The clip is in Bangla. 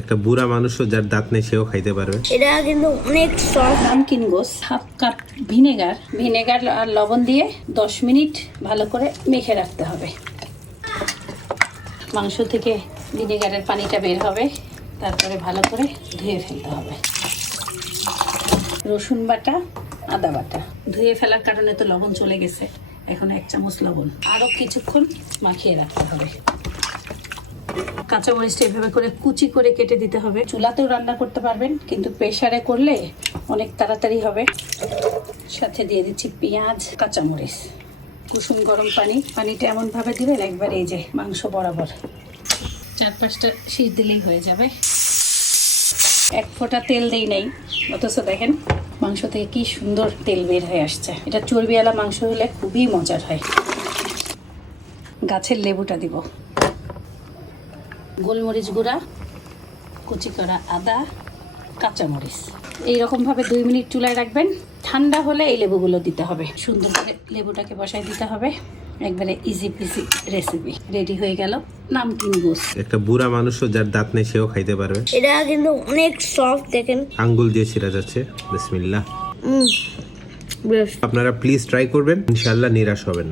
একটা বুড়া মানুষও যার দাঁত নেই সেও খাইতে পারবে। এটা কিন্তু অনেক সফট নামকিন গোস হাফ কাপ ভিনেগার। ভিনেগার আর লবণ দিয়ে দশ মিনিট ভালো করে মেখে রাখতে হবে। মাংস থেকে ভিনেগারের পানিটা বের হবে তারপরে ভালো করে ধুয়ে ফেলতে হবে। রসুন বাটা আদা বাটা। ধুয়ে ফেলার কারণে তো লবণ চলে গেছে। এখন এক চামচ লবণ। আরও কিছুক্ষণ মাখিয়ে রাখতে হবে। কাঁচা মরিচটা এভাবে করে কুচি করে কেটে দিতে হবে। চুলাতেও রান্না করতে পারবেন, কিন্তু প্রেশারে করলে অনেক তাড়াতাড়ি হবে। সাথে দিয়ে দিচ্ছি পেঁয়াজ, কাঁচামরিচ, কুসুম গরম পানি। পানিটা এমনভাবে দিবেন, একবার এই যে মাংস বরাবর। চার পাঁচটা শীত দিলেই হয়ে যাবে। এক ফোঁটা তেল দেই নাই, অথচ দেখেন মাংস থেকে কি সুন্দর তেল বের হয়ে আসছে। এটা চর্বিওয়ালা মাংস হলে খুবই মজার হয়। গাছের লেবুটা দিব। গোলমরিচ গুঁড়া কুচি করা আদা কাঁচামরিচ। এইরকমভাবে দুই মিনিট চুলায় রাখবেন। ঠান্ডা হলে এই লেবুগুলো দিতে হবে। সুন্দর করে লেবুটাকে বসায় দিতে হবে। একবারে ইজি পিজি রেসিপি রেডি হয়ে গেল নামকিন গোস একটা বুড়া মানুষও যার দাঁত নেই সেও খাইতে পারবে। এটা কিন্তু অনেক সফট দেখেন। আঙ্গুল দিয়ে ছিঁড়া যাচ্ছে। বিসমিল্লাহ। বেশ। আপনারা প্লিজ ট্রাই করবেন। ইনশাল্লাহ নিরাশ হবেন না।